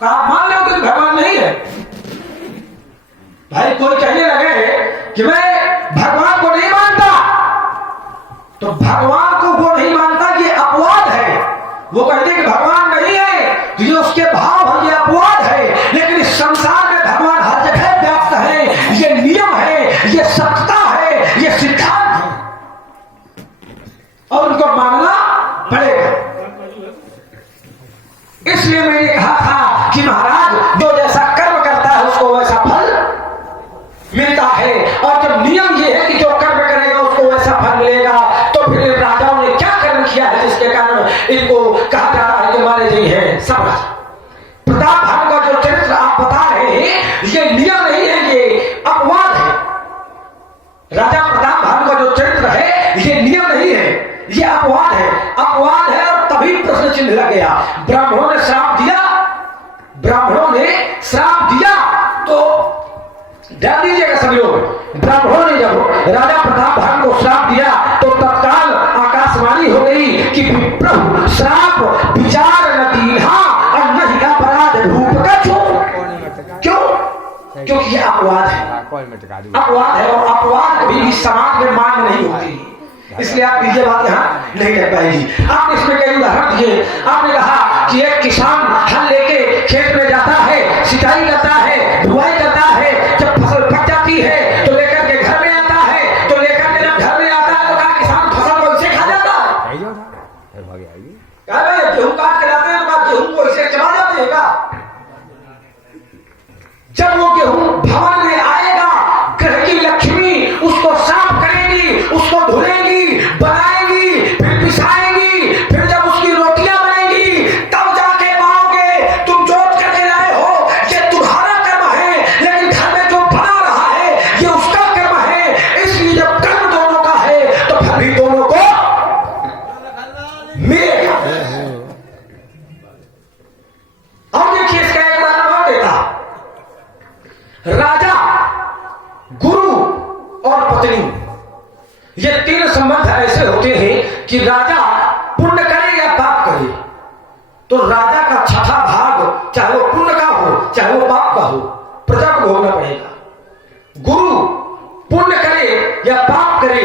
आप मान लो कि भगवान नहीं है। भाई कोई कहने लगे कि मैं भगवान को नहीं मानता, तो भगवान को वो नहीं मानता कि अपवाद है। वो कहते कि भगवान नहीं है, तो ये उसके भाव है, ये अपवाद है। लेकिन इस संसार में भगवान हर जगह व्याप्त है, ये नियम है, ये सत्ता है, ये सिद्धांत है, और उनको मानना पड़ेगा। इसलिए मैंने कहा था कि महाराज जो जैसा कर्म करता है उसको वैसा फल मिलता है, और जब नियम ये है कि जो कर्म करेगा उसको वैसा फल मिलेगा, तो फिर राजाओं ने क्या कर्म किया है जिसके कारण इनको कहा जा रहा है कि मारे नहीं है। समझ, प्रताप भानु का जो चरित्र आप बता रहे हैं ये नियम नहीं है, ये अपवाद है। राजा प्रताप भानु का जो चरित्र है ये नियम नहीं है, ये अपवाद है। अपवाद है और तभी प्रश्न चिन्ह लग गया। ब्राह्मणों ने श्राप दिया, ब्राह्मणों ने श्राप दिया, तो ध्यान दीजिएगा सब लोग। ब्राह्मणों ने जब राजा प्रताप भानु को श्राप दिया तो तत्काल आकाशवाणी हो गई कि प्रभु श्राप विचार न दीन्हा और न ही अपराध रूप का क्यों? क्योंकि ये अपवाद है, अपवाद है, और अपवाद कभी समाज में मान्य नहीं होती। इसलिए आप ये बात यहाँ नहीं कर पाएगी। आपने इसमें कई उदाहरण दिए। आपने कहा कि एक किसान हल लेके खेत में जाता है, सिंचाई करता है, बुआई करता है, जब फसल पक जाती है तो लेकर के घर में आता है, तो लेकर के जब घर में आता है तो कहा किसान फसल को इसे खा जाता है। कहा भाई गेहूं काट के लाते हैं तो गेहूं को इसे चबा जाते हैं का? जब वो गेहूं भवन में आएगा, घर की लक्ष्मी उसको साफ करेगी, उसको धुलेगी, बनाएगी, फिर पिसाएगी, फिर जब उसकी रोटियां बनेगी तब जाके पाओगे तुम जोत करके लाए हो। ये तुम्हारा कर्म है, लेकिन घर में जो बना रहा है ये उसका कर्म है। इसलिए जब कर्म दोनों का है तो फिर भी दोनों को मिलेगा। और देखिए इसका एक उदाहरण और देता। राजा, गुरु और पत्नी, ये तीन संबंध ऐसे होते हैं कि राजा पुण्य करे या पाप करे तो राजा का छठा भाग, चाहे वो पुण्य का हो चाहे वो पाप का हो, प्रजा को भोगना पड़ेगा। गुरु पुण्य करे या पाप करे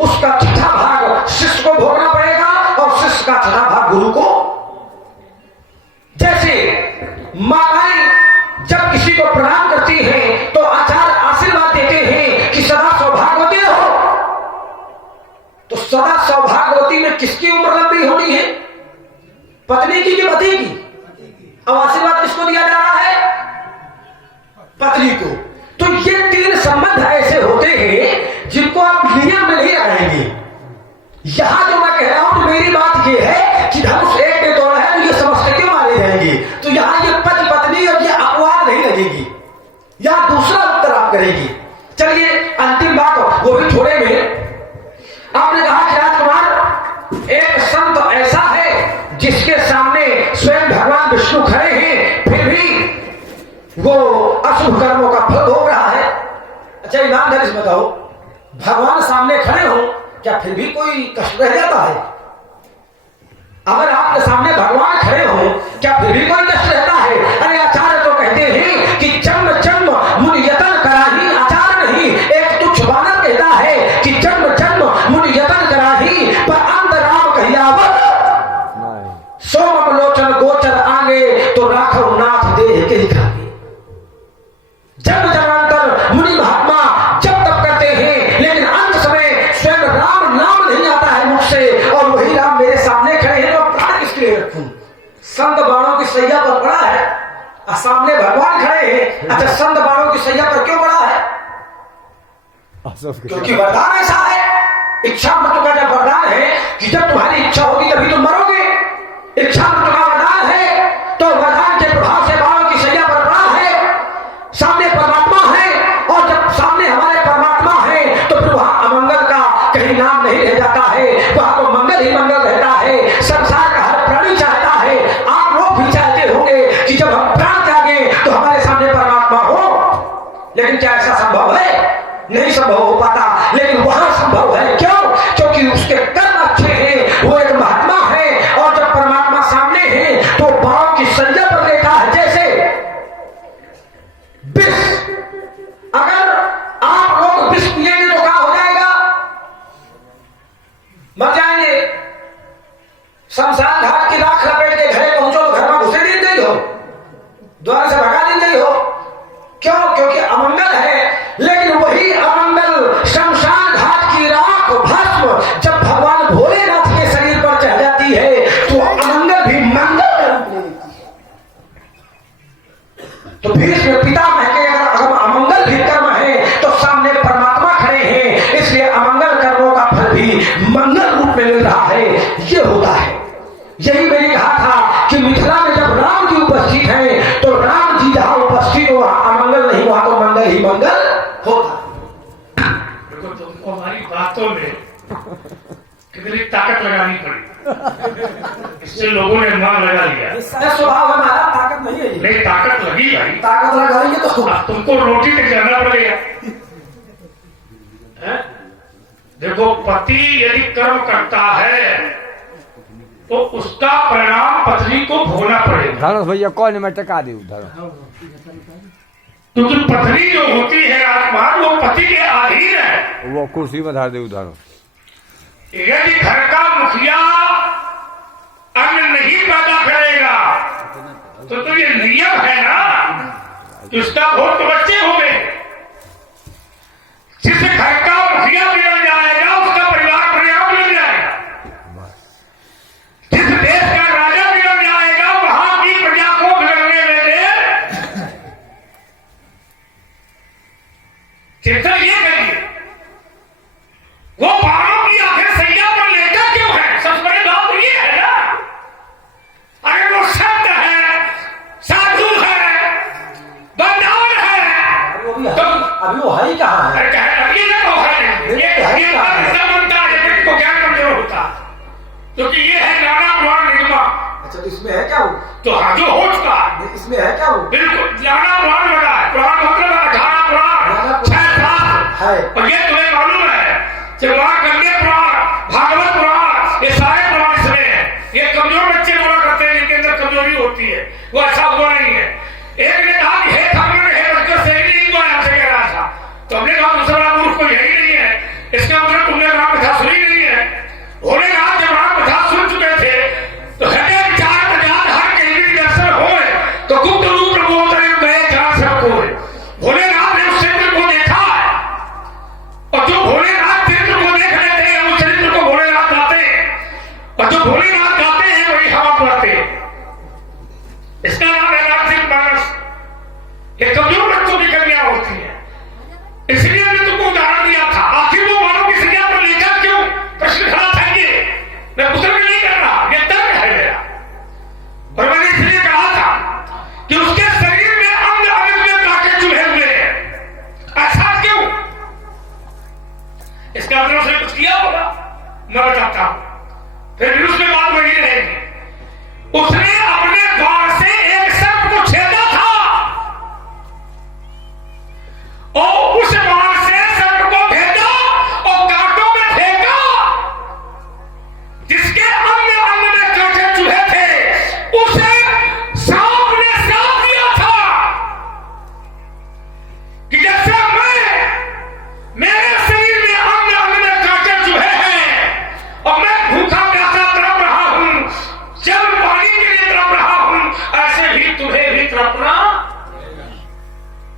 उसका छठा भाग शिष्य को भोगना पड़ेगा, और शिष्य का छठा भाग गुरु को। जैसे माताएं जब किसी को प्रणाम करती हैं तो आचार्य आशीर्वाद देते हैं कि सदा सौभाग्यवती रहो। तो सदा सौभाग्यवती में किसकी उम्र लंबी होनी है? पत्नी की कि पति की? अब आशीर्वाद किसको दिया जा रहा है? पत्नी को। तो ये तीन संबंध ऐसे होते हैं जिनको आप नियम में नहीं लगाएंगे। यहां जो मैं कह रहा हूं तो मेरी बात ये है कि धनुष एक में दौड़ है तो ये समझते क्यों मारे जाएंगे। तो यहां ये पति पत्नी और ये अपवाद नहीं लगेगी, यहां दूसरा उत्तर आप करेंगी। चलिए अंतिम बात वो भी थोड़े में। आपने कहा कि राजकुमार एक संत ऐसा है जिसके सामने स्वयं भगवान विष्णु खड़े हैं, फिर भी वो अशुभ कर्मों का फल भोग रहा है। अच्छा ईमानदारी से बताओ, भगवान सामने खड़े हो क्या फिर भी कोई कष्ट रह जाता है? अगर आपके सामने भगवान खड़े हो क्या फिर भी कोई कष्ट रहता है? अरे आचार्य तो कहते हैं कि जन्म जन्म मुनि यतन कराही, आचार्य नहीं एक तुच्छ वानर कहता है कि जन्म जन्म मुनि यतन कराही, पर अंत राम कहियावत सोम लोचन गोचर आगे, तो राखव नाथ देह के खागे। जन्म जन्मांतर मुनि महात्मा जब तब करते हैं, लेकिन अंत समय स्वयं राम नाम नहीं आता है मुख से, और वही राम मेरे सामने खड़े हैं तो प्राण किसके लिए रखूं? संत बाणों की सैया पर पड़ा है और सामने भगवान खड़े हैं। अच्छा संत बाणों की सैया पर क्यों पड़ा है? क्योंकि वरदान ऐसा है, इच्छा मृत्यु का जब वरदान है कि जब तुम्हारी इच्छा होगी तभी तुम मरोगे, इच्छा मृत्यु का वरदान है, तो वरदान के प्रभाव से बाणों की सैया पर पड़ा है। सामने परमात्मा है, और जब सामने हमारे परमात्मा है तो फिर वहां अमंगल का कहीं नाम नहीं रह जाता है, वहां तो मंगल ही मंगल रहता है। संसार का हर प्राणी चाहता है, आप लोग भी चाहते होंगे कि जब हम प्राण त्यागे तो हमारे सामने परमात्मा हो, लेकिन क्या ऐसा संभव है? नहीं संभव हो पाता। लेकिन वहां संभव है, क्यों? क्योंकि उसके कर्म अच्छे हैं, वो एक महात्मा है, और जब परमात्मा सामने है तो बाणों की सैया पर देखा है। जैसे तो भीष्म पितामह के अगर अमंगल भी कर्म है तो सामने परमात्मा खड़े हैं, इसलिए अमंगल कर्मों का फल भी मंगल रूप में मिल रहा है। ये होता है, यही मैंने कहा था कि मिथिला में जब राम जी उपस्थित हैं तो राम जी जहां उपस्थित हो वहां अमंगल नहीं, वहां तो मंगल ही मंगल होता है। देखो तुमको हमारी बातों में कितनी ताकत लगानी पड़ी, इससे लोगों ने मान लगा लिया। स्वभाव हमारा ताकत नहीं है, नहीं ताकत लगी भाई, ताकत लगाएंगे तो अब तुमको रोटी तक जाना पड़ेगा। देखो पति यदि कर्म करता है तो उसका परिणाम पत्नी को भोगना पड़ेगा। धनुष भैया कौन में टका दे उधर, क्योंकि पत्नी जो होती है राजकुमार वो पति के अधीन है, वो कुर्सी में धर दे उधर। यदि घर का मुखिया अन्न नहीं पैदा करेगा तो ये नियम है ना कि उसका भोग तो बच्चे हो गए। जिस घर का मुखिया बिगड़ जाएगा उसका परिवार पर्याप्त मिल जाएगा। जिस देश का राजा बिगड़ जाएगा वहां की प्रजा को बिगड़ने में चिंतन ये करिए, वो बाणों की आखिर सैया पर लेकर क्यों है? सबसे बड़ी बात ये है ना, अरे वो संत है, साधु है, बंदार है, तो अभी वो है ही कहाँ है? अरे अभी ना वो है, ये बात बनता है को क्या कमजोर होता, क्योंकि ये है नाना पुराण निगमा। अच्छा तो इसमें है क्या वो? तो हाँ जो हो चुका इसमें है क्या वो? बिल्कुल नाना पुराण लगा है, पुराण मतलब 18 पुराण 6 सात है, और ये तुम्हें मालूम है गंगे पुराण, भागवत पुराण, ये सारे पुराण इसमें है। ये कमजोर बच्चे बोला करते हैं जिनके अंदर कमजोरी होती है, वो ऐसा हुआ नहीं है। एक ने कहा कि हे ठाकुर हे बच्चों से ही नहीं हुआ, यहाँ से कह रहा था, तो हमने कहा दूसरा मूर्ख कोई यही नहीं है, इसका मतलब तुमने राम कथा सुनी नहीं है। भोलेनाथ जब राम कथा सुन चुके थे तो हृदय विचार प्रजात हर कहीं भी दर्शन हो तो गुप्त रूप प्रबोधन गए जहां सबको। भोलेनाथ ने उस चरित्र को देखा है, और जो भोलेनाथ चरित्र को देख लेते हैं उस चरित्र को भोलेनाथ गाते हैं, और जो भोलेनाथ गाते हैं वही हवा पड़ते हैं। इसका नाम है रामसिंह मानस। ये कमजोर बच्चों की कन्या होती है, इसलिए मैंने तुमको उदाहरण दिया था। आखिर वो मानव की संज्ञा पर लेकर क्यों प्रश्न खड़ा था? मैं पुत्र में नहीं कर रहा, ये तर्क है मेरा, और मैंने इसलिए कहा था कि उसके शरीर में अंग अंग में कांटे चुभे हुए हैं। ऐसा क्यों? इसका मतलब उसने कुछ किया होगा, मैं बताता हूं, फिर भी उसमें बात वही रहेगी। उसने अपने द्वार से एक सर्प को छेदा था और उस बाण से सर्प को भेजा और कांटों में फेंका। जिसके अन्य अंग में कांटे चुभे थे उसे सांप ने साथ दिया था कि जैसे मेरे शरीर में अंग अंग में कांटे चुभे हैं और मैं भूखा प्यासा तड़प रहा हूं, जल पानी के लिए तड़प रहा हूं, ऐसे भी तुम्हें भी तड़पना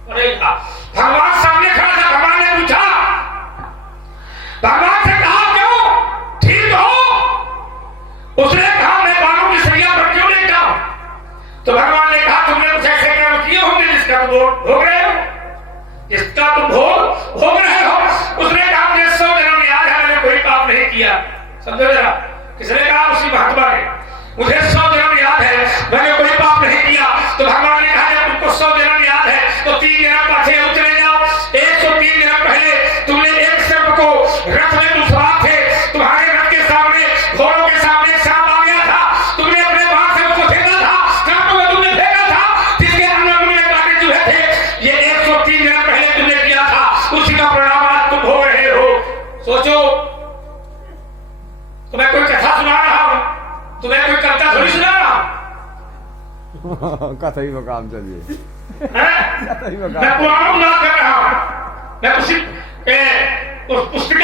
पड़ेगा। भगवान सामने खड़ा था, भगवान ने पूछा, भगवान से कहा क्यों ठीक हो? उसने कहा मैं बाणों की सैया पर क्यों लेटा हूं? तो भगवान ने कहा तुमने कुछ ऐसे कर्म किए होंगे जिसका तुम भोग रहे हो, जिसका तुम भोग रहे हो। उसने कहा मुझे 100 जन्म याद है, मैंने कोई पाप नहीं किया। समझो जरा, किसने कहा? उसी महात्मा ने, मुझे 100 जन्म याद है, मैंने कोई पाप नहीं किया। तो भगवान ने कहा जब तुमको 100 जन्म याद है तो 3 जन्म पाछे उतरे जाओ। 103 जन्म पहले तुमने एक सर्प को रथ में दूसरा थे, तुम्हारे रथ के सामने घोड़ों के सामने एक सांप आ गया था, तुमने अपने बाण से उसको फेंका था, सांप को तुमने फेंका था, जिसके अंदर में कांटे चुभे थे। ये 103 जन्म पहले तुमने किया था, उसी का परिणाम आज तुम भोग रहे हो। सोचो, तुम्हें कोई कथा सुना रहा हूं, तुम्हें कोई कविता थोड़ी सुना रहा हूं। कथा ही में काम चलिए, मैं पुराणों की बात कर रहा हूं, मैं उस पुस्तक